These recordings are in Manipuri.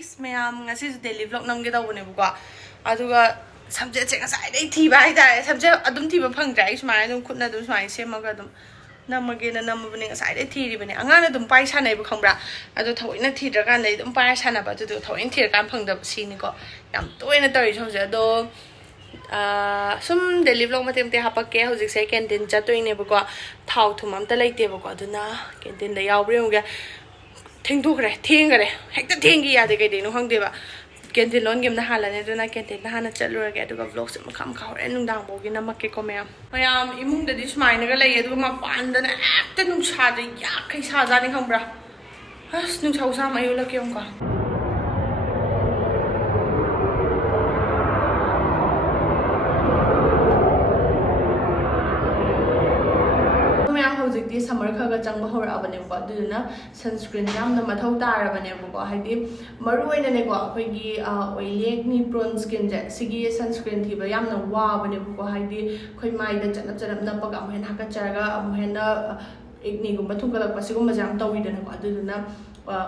guys, mayam ngasi daily vlog namge tawbane buko aduga samje che ngasai dei thiba hai tare samje adum thiba phangdra ai sumai adum khutna adum sumai semaga adum namage na namabane ngasai dei thiri bane angana adum pai sanai bu khangbra adu thoina thidra kan dei adum pai sana ba adu thoin thir kan phangda sini ko yam toina tari chonje ado sum daily vlog matem te hapake hojik se canteen chatoine buko thau thum amta leite buko aduna canteen da yawbre Thengdukre, thengare, hekta thengi yade kai dei no hangde ba. Canteen lon game na halane duna canteen na hana chalura ge aduga vlog sem kham khawre nungdang bogi Amakhk ko mayam. Mayam imung da dis maina ga lei aduga mapan da na ekta nungsa de ya kai sa ja ni khambra. Has nungsa usa mayu la kyong ka. Hojikti summer khaga changba horabane ko aduna sunscreen yamna mathau tarabane ko haidi maruina ne ko akoigi oily acne prone skin je sigi sunscreen thiba yamna wabane ko haidi khoi mai da chanap na paga amhen haka charaga amhena acne gumba thungalak pasigum jam tawidana ko aduna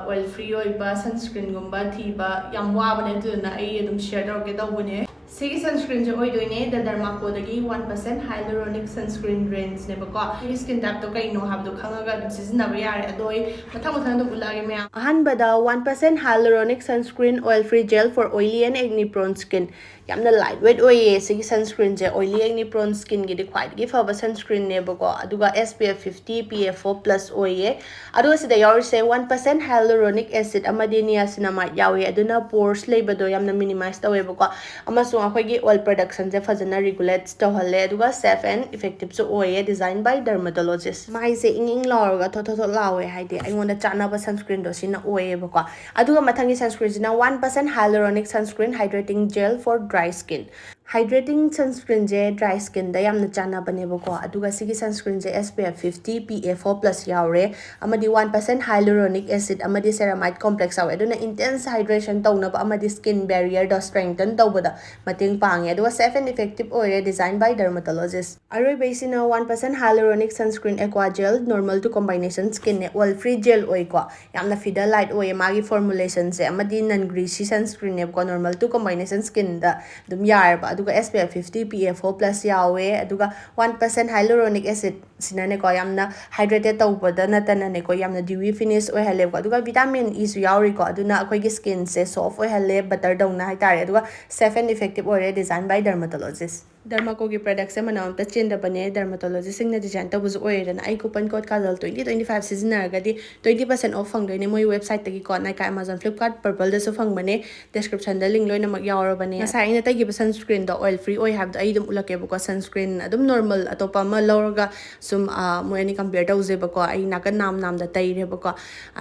oil free oiba sunscreen gumba thiba yam wabane aduna ai adum share tawge tawbane Sigi sunscreen jo oidoine the Derma Co dagi 1% hyaluronic sunscreen range ne bako skin type to kai no have do khangaga seasonaba yare adoi mathang do bulage me ahanbada 1% hyaluronic sunscreen oil free gel for oily and acne prone skin yamna lightweight oye sigi sunscreen je oily acne prone skin gi quite gi faba sunscreen ne bako aduga SPF 50 PF4+ oye aduga sida yawri say 1% hyaluronic acid amadi niacinamide yawi aduna pores lebado yamna minimize tawe bako amaso akhoi oil production je fajana regulates to halle aduga safe and effective so oye designed by dermatologist mai se ing laurga tho lawe haide aingonda chanaba sunscreen do sina oye bako aduga mathangi sunscreen jina 1% hyaluronic sunscreen hydrating gel for dry skin hydrating sunscreen je dry skin da yamna chana bane bako aduga sigi sunscreen je SPF 50 PF4+ yaure amadi 1% hyaluronic acid amadi ceramide complex awe aduna intense hydration tawna ba amadi skin barrier da strengthen tawbada mating pange aduga safe and effective oye designed by dermatologist aroi basina 1% hyaluronic sunscreen aqua gel normal to combination skin ne oil free gel oy ko yamna fida light oye magi formulation se amadi non greasy sunscreen ne ko normal to combination skin da dum yar ba aduga SPF 50 PF4+ yawe aduga 1% hyaluronic acid sinane ko yamna hydrated tawbada natana ne ko yamna dewy finish oy hale ko aduga vitamin E su yauri ko aduna akoi gi skin se soft oy hale butter dawna hai tare aduga safe and effective oy designed by dermatologist Derma Co gi products se manam ta chin da bane dermatologist sing na design ta buzu oy ran ai coupon code kazal 2025 season ga di 20% off phang doine moi website tagi ko na ka Amazon Flipkart Purple da su phang bane description da link loina mak yawra bane sa ina ta gi sunscreen da oil free oil have the item ulake bako sunscreen adum normal atopa ma lawraga sum mo ani compare ta uje bako ai nakan nam da tai re bako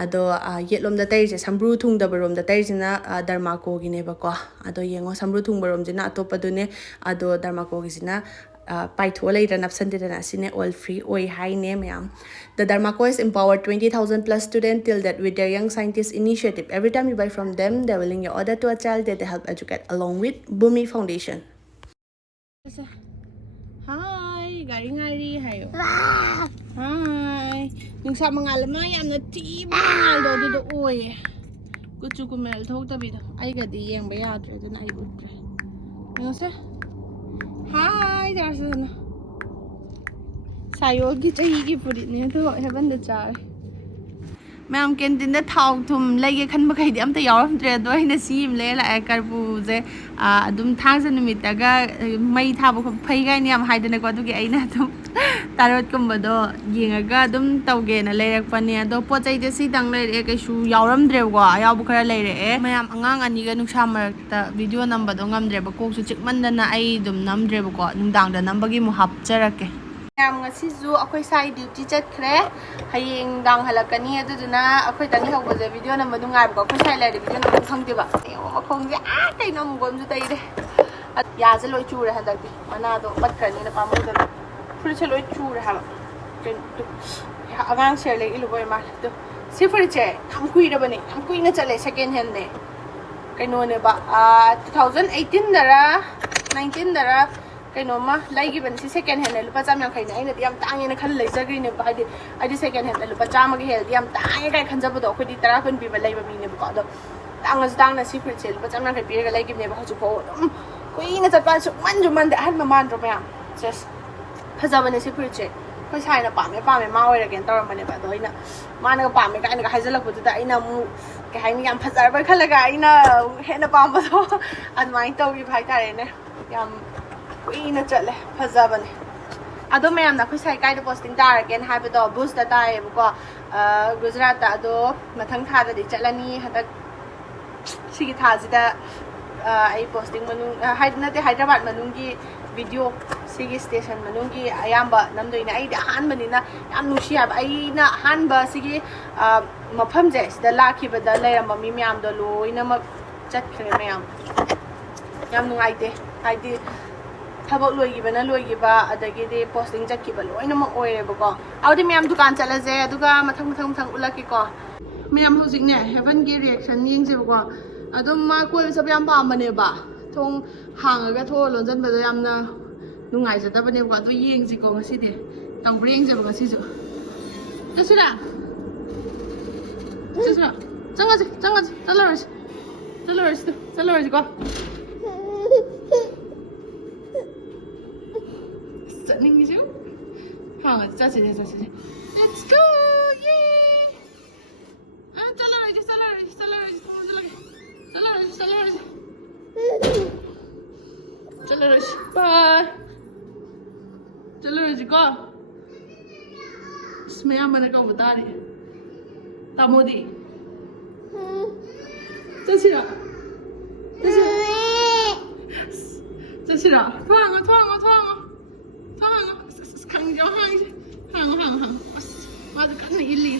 ado yetlom da tai je sambru thung da barom da tai jina Derma Co gi ne bako ado yengo sambru thung barom jina atopa dune ado Derma Co gi jina paitho lai ran option de na sine oil free oil high name yam the Derma Co has empowered 20,000 plus students till that with their young scientist initiative every time you buy from them they will link your order to a child that they help educate along with Bhumi Foundation Hi, Ngaire hayo. Hi. Yung sa mga alam yam na tiba do do oy. Kuchu kumel thok tabi do. Ai ga di yang ba yadre do na ai utre. Yung sa. Hi, dar sa na. Sayo gi chahi gi puri ne to heaven da char. Ma'am canteen da thau thum lege khan ba khai di am ta yaram tre do hina sim le la kar bu je adum thang jan numit ga mai tha bu phai ga ni am haidane ko du gi aina thum tarot kum ba do yenga ga dum tawge na lerak pani ado pochai de si dang le re kai su yaram dre go ayaw bu khara le re mayam angang ani ga nungsa marak ta video number do ngam dre ba ko su chikman da na ai dum nam dre ba ko nungdang da number gi mu hap charake Yam ngasi zu akoy sai duty chat khre hayeng dang halakani aduna akoy tang hau ba video na madu ngai ba ko sai le video na khang ti ba ma khong ja kai nam gom ju tai de ya je loi chu re hadak bi mana do bat khani na pamu da fur che loi chu re ha ba agang share le ilu boy ma to si fur che am kui ra bane am kui na chale second hand ne kai no ne ba 2018 dara 19 dara kainoma laigi ban si second hand lupa cham yang khaina aina diam tang ina khan leisure ne ba adi second hand lupa cham ga hel diam tang ga khan jabo do khodi tara kun bi ba lai ba bi ne ba do ꯇꯥꯡꯉꯁꯨ ꯇꯥꯡꯅ ꯁꯤ ꯐꯨꯔꯤꯠꯁꯦ ꯂꯨꯄꯥ 150 ꯄꯤꯔꯒ ꯂꯩꯈꯤꯕꯅꯦꯕ ꯍꯧꯖꯤꯛꯐꯥꯎ ꯑꯗꯨꯝ ꯀꯨꯏꯅ ꯆꯠꯄ ꯁꯨꯛꯃꯟꯁꯨ ꯃꯟꯗꯦ ꯑꯍꯟꯕ ꯃꯥꯟꯗ꯭ꯔꯣ ꯃꯌꯥꯝ ꯖꯁ ꯐꯖꯕꯅꯦ ꯁꯤ ꯐꯨꯔꯤꯠꯁꯦ ꯑꯩꯈꯣꯏ ꯁꯥꯏꯅ ꯄꯥꯝꯃꯦ ꯃꯥ ꯑꯣꯏꯔꯒꯦꯅ ꯇꯧꯔꯝꯕꯅꯦꯕ ꯑꯗꯣ ꯑꯩꯅ ꯃꯥꯅꯒ ꯄꯥꯝꯃꯦ ꯀꯥꯏꯅꯒ ꯍꯥꯏꯖꯤꯜꯂꯛꯄꯗꯨꯗ ꯑꯩꯅ ꯑꯃꯨꯛ ꯀꯩ ꯍꯥꯏꯅꯤ ꯌꯥꯝ ꯐꯖꯔꯕ ꯈꯜꯂꯒ ꯑꯩꯅ ꯍꯦꯟꯅ ꯄꯥꯝꯕꯗꯣ ꯑꯗꯨꯃꯥꯏꯅ ꯇꯧꯈꯤꯕ ꯍꯥꯏꯇꯥꯔꯦꯅꯦ ꯌꯥꯝ ꯀꯨꯏꯅ ꯆꯠꯂꯦ ꯐꯖꯕꯅꯦ ꯑꯗꯣ ꯃꯌꯥꯝꯅ ꯑꯩꯈꯣꯏ ꯁꯥꯏ ꯀꯥꯏꯗ ꯄꯣꯁꯇꯤꯡ ꯇꯥꯔꯒꯦꯅ ꯍꯥꯏꯕꯗꯣ ꯕꯨꯁꯇ ꯇꯥꯏꯌꯦꯕꯀꯣ ꯒꯨꯖꯔꯥꯠꯇ ꯑꯗꯣ ꯃꯊꯪ ꯊꯥꯗꯗꯤ ꯆꯠꯂꯅꯤ ꯍꯟꯗꯛ ꯁꯤꯒꯤ ꯊꯥꯁꯤꯗ ꯑꯩ ꯄꯣꯁꯇꯤꯡ ꯃꯅꯨꯡ ꯅꯠꯇꯦ ꯍꯥꯏꯗ꯭ꯔꯕꯥꯠ ꯃꯅꯨꯡꯒꯤ ꯚꯤꯗꯤꯑꯣ ꯁꯤꯒꯤ ꯁ꯭ꯇꯦꯁꯟ ꯃꯅꯨꯡꯒꯤ ꯑꯌꯥꯝꯕ ꯅꯝꯗꯣꯏꯅꯦ ꯑꯩꯗꯤ ꯑꯍꯥꯟꯕꯅꯤꯅ ꯌꯥꯝ ꯅꯨꯡꯁꯤ ꯍꯥꯏꯕ ꯑꯩꯅ ꯑꯍꯥꯟꯕ ꯁꯤꯒꯤ ꯃꯐꯝꯁꯦ ꯁꯤꯗ ꯂꯥꯛꯈꯤꯕꯗ ꯂꯩꯔꯝꯕ ꯃꯤ ꯃꯌꯥꯝꯗꯣ ꯂꯣꯏꯅꯃꯛ ꯆꯠꯈ꯭ꯔꯦ ꯃꯌꯥꯝ ꯌꯥꯝ ꯅꯨꯡꯉꯥꯏꯇꯦ ꯍꯥꯏꯗꯤ ꯊꯕꯛ ꯂꯣꯏꯈꯤꯕꯅ ꯂꯣꯏꯈꯤꯕ ꯑꯗꯒꯤꯗꯤ ꯄꯣꯁꯇꯤꯡ ꯆꯠꯈꯤꯕ ꯂꯣꯏꯅꯃꯛ ꯑꯣꯏꯔꯦꯕꯀꯣ ꯑꯗꯨꯗꯤ ꯃꯌꯥꯝ ꯗꯨꯀꯥꯟ ꯆꯠꯂꯁꯦ ꯑꯗꯨꯒ ꯃꯊꯪ उल्लक्केको मैम हौजिकने हेवनगी रिएक्शन येंजेबको अदुम मा कोई सब याम पामबनेबा थोंग हांगागा थो लोंजनबदो यामना नुंगाइजदबनेबको अदु येंजिको ngasiदि तंब्रे येंजेबो ngasiजु तसिरा चलरस को चनिंगिजु हां चसे let's go yay चलरस bye चलरस को स्मेया मने को बता रही तामोदी चसिरा थवांगो खंजो हांग मादु कन्ने इल्ली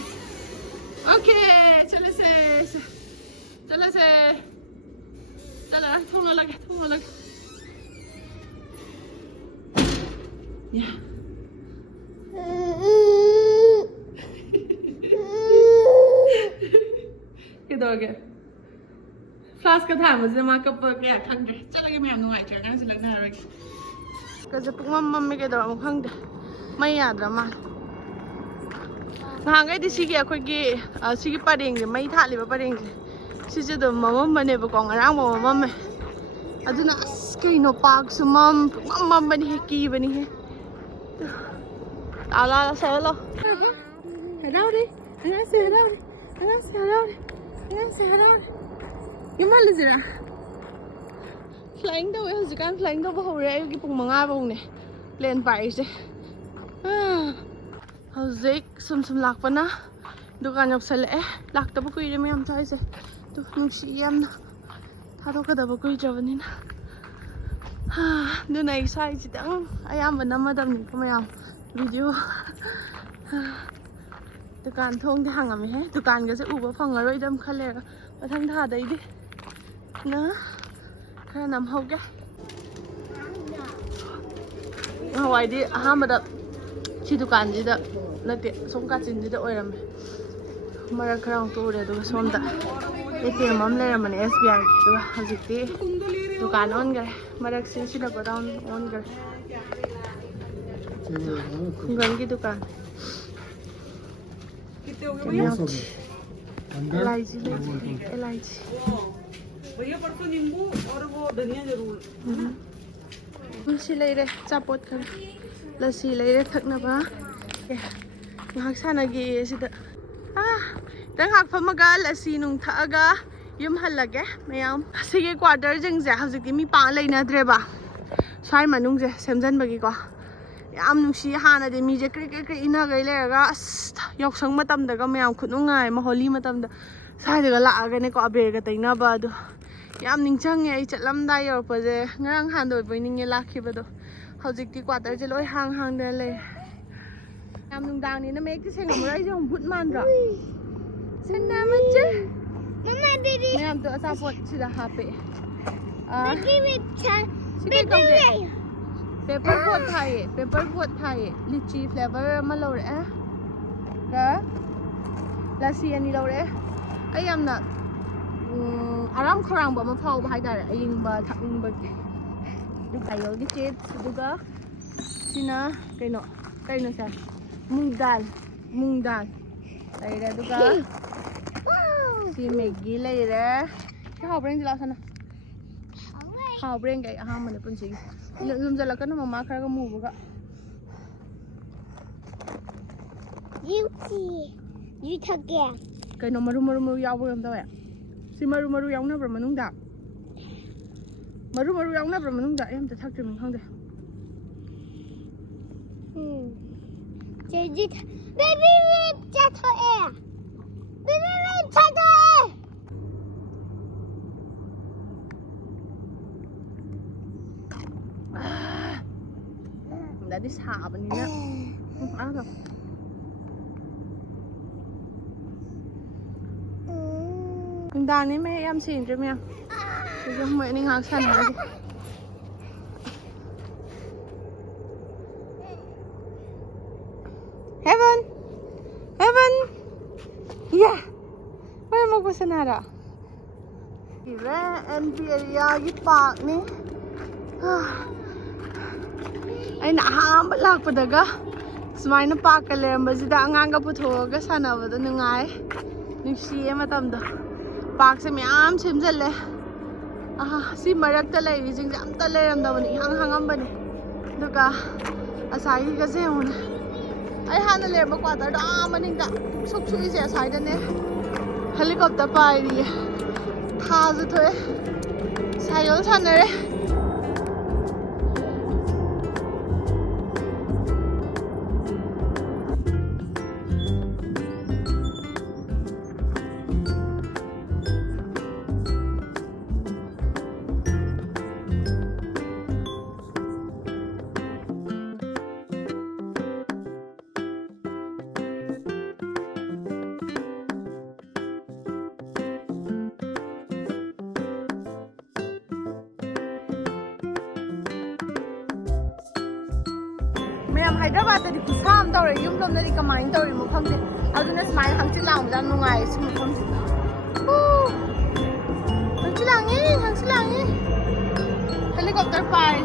ओके चलसे चला थोंगा लगे या किदोगे फ्लास्क का था मुझे मां कप क्या खंगे चलगे मैं नुआई थे गांस लगना है कजे पुंगम मम्मी के दो खंगे मैं याद रमा नहांगैदि सिगी अखोइगी सिगी परेंगे मई थालिबा परेंगे सिजे दो ममम बनेबको ngaraang ममम अदुना अस कइनो पाक सुमम ममम बनि हे की बनि हे आला सलो हराउरे इमलजिरा फ्लाइंग दो हजिकान फ्लाइंग दो बहौरे आयुगी पुंग मंगा बौने प्लेन पाइसे हौजिक सुम लाकपना दुकान यौसलए लाक्तब कुइरे मैम चाइसे तो नुंसी यामना थादोकदब कुइद्रबनिना दुना इसाइ सिदंग अयाम नमदमनि मैम वीडियो दुकान थोंग हांगमे है दुकान गसे उब फंगरोइदम खलेगा मथंग थादैदि ना खरा नम होगे हवाइदि अहामदा सी दुकान जिदा नते सोम काचिन ओरमे मरक खरा तोरे अदुगा सोमदा एटीएम अम लेरमने एसबीआई तो हजिकती दुकान ऑन गरे मरक सिदा गोडाउन ऑन गरे खुंगन की दुकान इलायची भैया परसों नींबू और वो धनिया जरूर लस्सी लेरे चापोट कर लस्सी लेरे थकनबा ngahak sanagi sida ngahak phamaga lasi nung thaaga yum halage mayam sige quarter jingje hojikti mi pa leinadre ba swai manung je semjanbagi ko yam nungsi hana de mi je kri ina gai leraga yoksang matam daga mayam khunungai ma holi matam da sai daga laaga ne ko aber ga taina ba do yam ningchang ai chatlamda yor pa je ngarang handoi boining lakhiba do hojikti quarter je loi hang de le Nam nung dang ni na make this hang amrai jong put mandra. Sana macha. Mama didi. Nam to asapot sida hape. Paper pot thai. Lychee flavor malore eh. Ka? Lassi ani lore. Ayam na aram khorang ba ma phau ba hai dare aying ba thakning ba. Du kayo gi chips duga sina kaino sa. Mung dal. Đây là duga. ꯁꯤ ꯃꯦꯒꯤ ꯂꯩꯔꯦ ꯁꯤ ꯍꯥꯎꯕ꯭ꯔꯦꯡꯁꯤ ꯂꯥꯛꯁana ꯍꯥꯎꯕ꯭ꯔꯦꯡ ꯀꯩ ꯑꯍꯥꯟꯕꯅꯦ ꯄꯨꯟꯁꯤꯒꯤ ꯂꯨꯝꯖꯜꯂꯛꯀꯅꯨ ꯃꯃꯥ ꯈꯔꯒ ꯃꯨꯕꯒ ꯌꯨ ꯊꯛꯀꯦ ꯀꯩꯅꯣ ꯃꯔꯨ ꯌꯥꯎꯕ ꯀꯩꯅꯣ ꯇꯧꯋꯦ ꯁꯤ ꯃꯔꯨ ꯌꯥꯎꯅꯕ꯭ꯔꯥ ꯃꯅꯨꯡꯗ ꯃꯔꯨ ꯌꯥꯎꯅꯕ꯭ꯔꯥ ꯃꯅꯨꯡꯗ ꯑꯩ ꯑꯝꯇ ꯊꯛꯇ꯭ꯔꯤꯕꯅꯤ ꯈꯪꯗꯦ ꯕꯦꯕꯤ ꯔꯤꯞ ꯆꯥꯊꯣꯛꯑꯦ ꯕꯦꯕꯤ ꯔꯤꯞ ꯆꯥꯊꯣꯛꯑꯦ ꯗꯗꯤ ꯁꯥꯕꯅꯤꯅ ꯅꯨꯡꯗꯥꯡꯅꯤ ꯃꯍꯦꯛ ꯌꯥꯝ ꯁꯦꯡꯗ꯭ꯔꯦ ꯃꯌꯥꯝ ꯁꯤꯁꯨ ꯃꯣꯏ ꯑꯅꯤ ꯉꯥꯏꯍꯥꯛ ꯁꯥꯟꯅꯔꯒꯦ Heaven yeah where mo ko sanara ire NP area gi park ni aina ahamba lakpadaga sumaina park ka lerambasida anganga puthoga sanabada nungai nungsiye matamda park se myam semjalle si marakta leiri jing amta leramdabani hangambani duga asai ga jeuna ai hana lerba quarter da maninga suksu ise asai da ne helicopter pairi tha ju thoe sayol sanare ꯃꯌꯥꯝ ꯍꯥꯏꯗ꯭ꯔꯕꯥꯗꯇꯗꯤ ꯈꯨꯁꯥ ꯑꯃ ꯇꯧꯔꯦ ꯌꯨꯝꯂꯣꯝꯗꯗꯤ ꯀꯃꯥꯏꯅ ꯇꯧꯔꯤꯅꯣ ꯈꯪꯗꯦ ꯑꯗꯨꯅ ꯁꯨꯃꯥꯏꯅ ꯍꯪꯆꯤꯠ ꯂꯥꯡꯕꯁꯦ ꯌꯥꯝ ꯅꯨꯡꯉꯥꯏꯌꯦ ꯁꯤ ꯃꯐꯝꯁꯤꯗ ꯍꯪꯆꯤꯠ ꯂꯥꯡꯉꯦ ꯍꯦꯂꯤꯀꯣꯞꯇꯔ ꯄꯥꯏꯔꯤ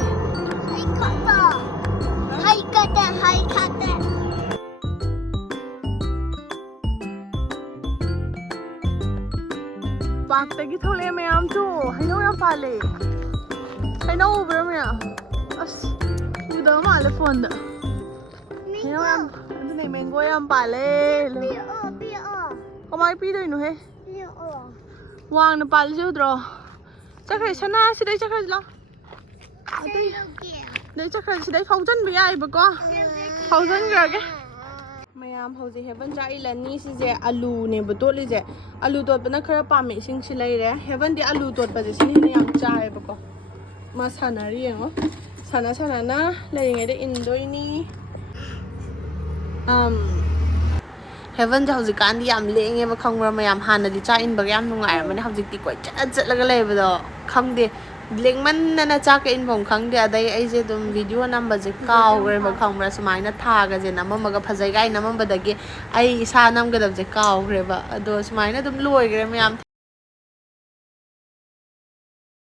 ꯍꯥꯏꯀꯠꯇꯦ ꯄꯥꯔꯛꯇꯒꯤ ꯊꯣꯛꯂꯛꯑꯦ ꯃꯌꯥꯝꯁꯨ ꯍꯩꯅꯧ ꯌꯥꯝ ꯄꯥꯜꯂꯦ ꯍꯩꯅꯧ ꯎꯕ꯭ꯔꯥ ꯃꯌꯥꯝ ꯑꯁ ꯎꯗꯕ ꯃꯥꯜꯂꯦ ꯐꯣꯟꯗ ꯍꯩꯅꯧ ꯌꯥꯝ ꯑꯗꯨꯅꯦ ꯃꯦꯡꯒꯣ ꯌꯥꯝ ꯄꯥꯜꯂꯦ ꯄꯤꯔꯛꯑꯣ ꯀꯃꯥꯏꯅ ꯄꯤꯗꯣꯏꯅꯣꯍꯦ ꯄꯤꯔꯛꯑꯣ ꯋꯥꯡꯅ ꯄꯥꯜꯂꯤꯁꯦ ꯎꯗ꯭ꯔꯣ ꯆꯠꯈ꯭ꯔꯦ ꯁꯅꯥ ꯁꯤꯗꯩ ꯆꯠꯈ꯭ꯔꯁꯤ ꯂꯥꯎ ꯑꯗꯩ ꯆꯠꯈ꯭ꯔꯁꯤ ꯁꯤꯗꯩ ꯐꯥꯎꯖꯟꯕ ꯌꯥꯏꯕꯀꯣ ꯐꯥꯎꯖꯟꯈ꯭ꯔꯒꯦ ꯃꯌꯥꯝ ꯍꯧꯖꯤꯛ ꯍꯦꯕꯟ ꯆꯥꯛꯏꯂꯅꯤ ꯁꯤꯁꯦ ꯑꯂꯨꯅꯦꯕ ꯇꯣꯠꯂꯤꯁꯦ ꯑꯂꯨ ꯇꯣꯠꯄꯅ ꯈꯔ ꯄꯥꯝꯃꯦ ꯏꯁꯤꯡꯁꯤ ꯂꯩꯔꯦ ꯍꯦꯕꯟꯗꯤ ꯑꯂꯨ ꯇꯣꯠꯄꯁꯦ ꯁꯤꯅ ꯍꯦꯟꯅ ꯌꯥꯝ ꯆꯥꯏꯌꯦꯕꯀꯣ ꯃꯥ ꯁꯥꯟꯅꯔꯤ ꯌꯦꯡꯉꯣ ꯁꯥꯟꯅꯅ ꯂꯩꯔꯤꯉꯩꯗ ꯏꯟꯗꯣꯏꯅꯤ ꯍꯦꯕꯟꯁꯦ ꯍꯧꯖꯤꯛꯀꯥꯟꯗꯤ ꯌꯥꯝ ꯂꯦꯡꯉꯦꯕ ꯈꯪꯕ꯭ꯔꯥ ꯃꯌꯥꯝ ꯍꯥꯟꯅꯗꯤ ꯆꯥꯛ ꯏꯟꯕꯒ ꯌꯥꯝ ꯅꯨꯡꯉꯥꯏꯔꯝꯕꯅꯦ ꯍꯧꯖꯤꯛꯇꯤ ꯆꯠꯂꯒ ꯂꯩꯕꯗꯣ ꯈꯪꯗꯦ ꯂꯦꯡꯃꯟꯅꯅ ꯆꯥꯛꯀ ꯏꯟꯐꯝ ꯈꯪꯗꯦ ꯑꯗꯩ ꯑꯩꯁꯦ ꯑꯗꯨꯝ ꯚꯤꯗꯤꯑꯣ ꯅꯝꯕꯁꯦ ꯀꯥꯎꯈ꯭ꯔꯦꯕ ꯈꯪꯕ꯭ꯔꯥ ꯁꯨꯃꯥꯏꯅ ꯊꯥꯒꯁꯦ ꯅꯝꯃꯝꯃꯒ ꯐꯖꯩ ꯀꯥꯏ ꯅꯝꯃꯝꯕꯗꯒꯤ ꯑꯩ ꯏꯁꯥ ꯅꯝꯒꯗꯕꯁꯦ ꯀꯥꯎꯈ꯭ꯔꯦꯕ ꯑꯗꯣ ꯁꯨꯃꯥꯏꯅ ꯑꯗꯨꯝ ꯂꯣꯏꯈ꯭ꯔꯦ ꯃꯌꯥꯝ